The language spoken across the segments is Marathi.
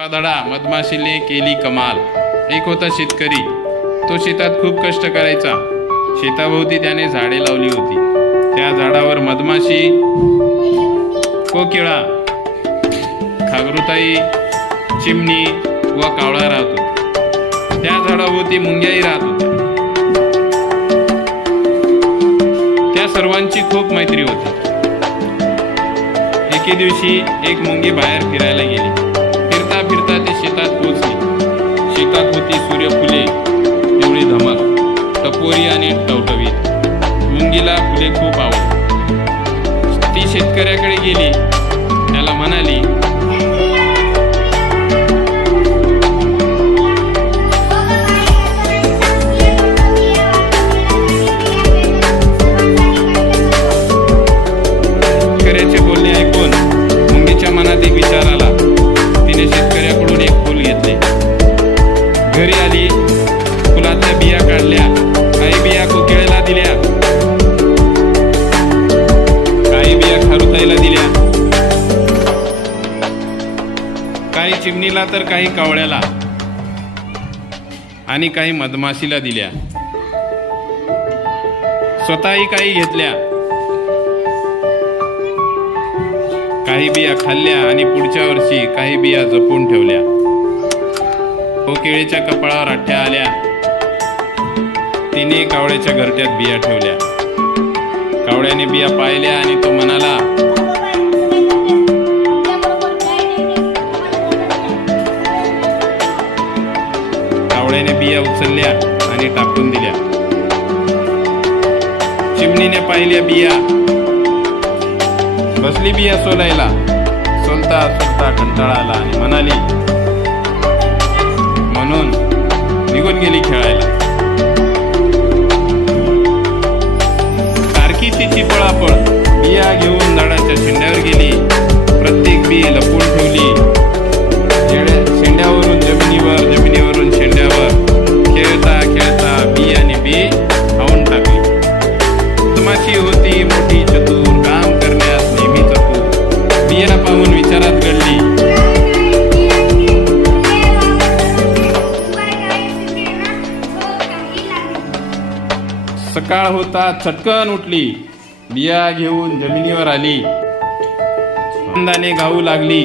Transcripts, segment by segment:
धडा मधमाशीने केली कमाल. एक होता शेतकरी. तो शेतात खूप कष्ट करायचा. शेताभोवती त्याने झाडे लावली होती. त्या झाडावर मधमाशी कोकिळा खागरुताई चिमणी व कावळा राहत. होता त्या झाडाभोवती मुंग्याही राहत होत्या. त्या सर्वांची खूप मैत्री होती. एके दिवशी एक मुंगी बाहेर फिरायला गेली. सूर्य फुले सूर्यफुले पिवळी धमक टपोरी आणि टवटवीत. मुंगीला फुले खूप आवड. ती शेतकऱ्याकडे गेली त्याला म्हणाली शेतकऱ्याचे बोलणे ऐकून मुंगीच्या मनात एक विचार आला. तिने शेतकऱ्याकडून एक फूल घेतले. घरी आली. फुलातल्या बिया काढल्या. काही बिया कोकिळेला दिल्या. काही बिया खारुताईला दिल्या. काही चिमणीला तर काही कावळ्याला. आणि काही मधमाशीला दिल्या. स्वतःही काही घेतल्या. काही बिया खाल्ल्या आणि पुढच्या वर्षी काही बिया जपून ठेवल्या. कोकिळेच्या कपाळावर आठ्या आल्या. तिने कावळ्याच्या घरट्यात बिया ठेवल्या. कावळ्याने बिया पाहिल्या आणि तो म्हणाला कावळ्याने बिया उचलल्या आणि टाकून दिल्या. चिमणीने पाहिल्या बिया. बसली बिया सोलायला. सोलता सोलता कंटाळा आला आणि म्हणाली म्हणून निघून गेली खेळायला. सकाळ होता चटकन उठली. बिया घेऊन जमिनीवर आली. आनंदाने गाऊ लागली.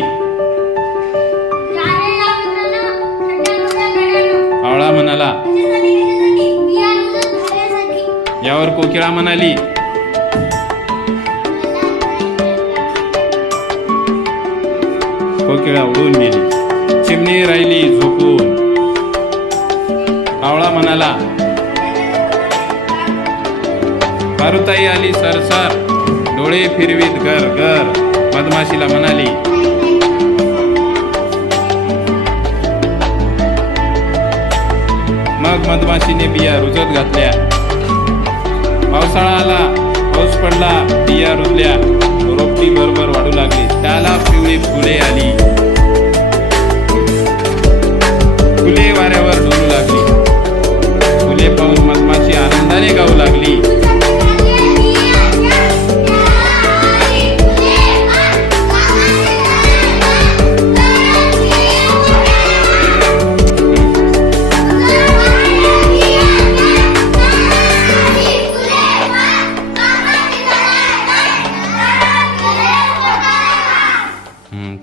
आवळा म्हणाला यावर कोकिळा म्हणाली. कोकिळा उडून गेली चिमणी राहिली झोपून. आवळा म्हणाला पारुताई आली सरसर डोळे फिरवीत घर घर. मधमाशीला म्हणाली मग मधमाशीने बिया रुजत घातल्या. पावसाळा आला पाऊस पडला बिया रुजल्या. रोपटी बरोबर वाढू लागली. त्याला पिवळी फुले आली.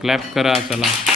क्लॅप करा चला.